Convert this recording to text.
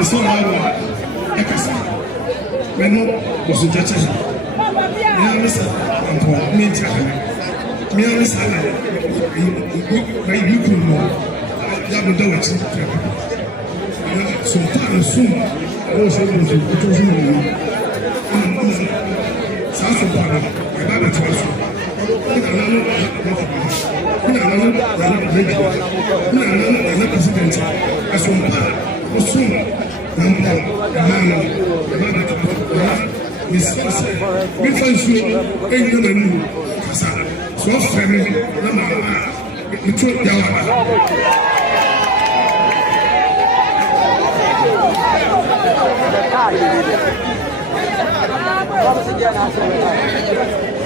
It's not my one. Ekasa. Meno was a judge. Me Mr. Antoine, me Chaka. Me Mr. You could know. You have done it. Sometimes soon, I was able to put those in the South of Ghana. I got a choice. President, as one part, soon. Vamos seguir a nossa